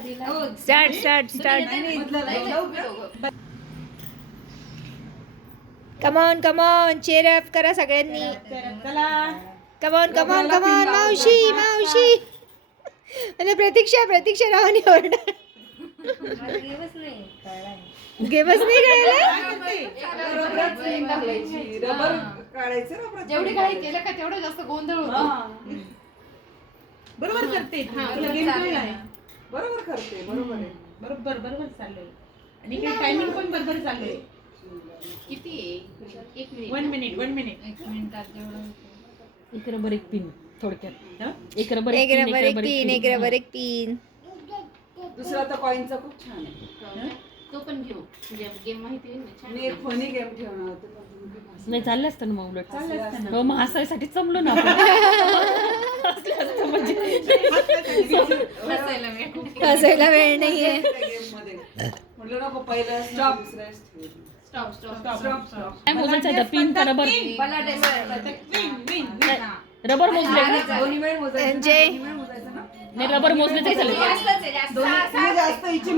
Start start start come on come on chair up करा सगळ्यांनी. Come on come on come on मावशी मावशी आणि प्रतीक्षा प्रतीक्षा रावानी ऑर्डर गेमच नाही कळायला. जेवढी काही केलं का तेवढं जास्त गोंधळ होतो. बरोबर करते बरोबर करते बरोबर आहे बरोबर बरोबर चाललंय आणि टायमिंग पण बरोबर चाललंय. किती 1 मिनिट 1 मिनिट 1 मिनिट 1 मिनिटात जेवढं एक रबर एक पिन थोडक्यात. एक रबर एक रबर एक पिन एक रबर एक पिन. दुसरा तर कॉइनचा खूप छान आहे. तो पण घेऊ गेम माहिती आहे ना छान. मी एक फनी गेम ठेवणार होते नाही चाललं असतं ना मग उलट. हो मग हसायसाठी जमलो ना आपण. म्हणजे हसायला वेळ खूप. हसायला वेळ नाहीये. गेम मध्ये म्हटलं नको पहिला stop stop stop stop stop काय मोजायचं आहे पिन का रबर? रबर मोजले दोन्ही वेळ मोजायचं म्हणजे दोन्ही वेळ मोजायचं ना. नाही रबर मोजले तरी चालेल. दोन्ही जास्त हिची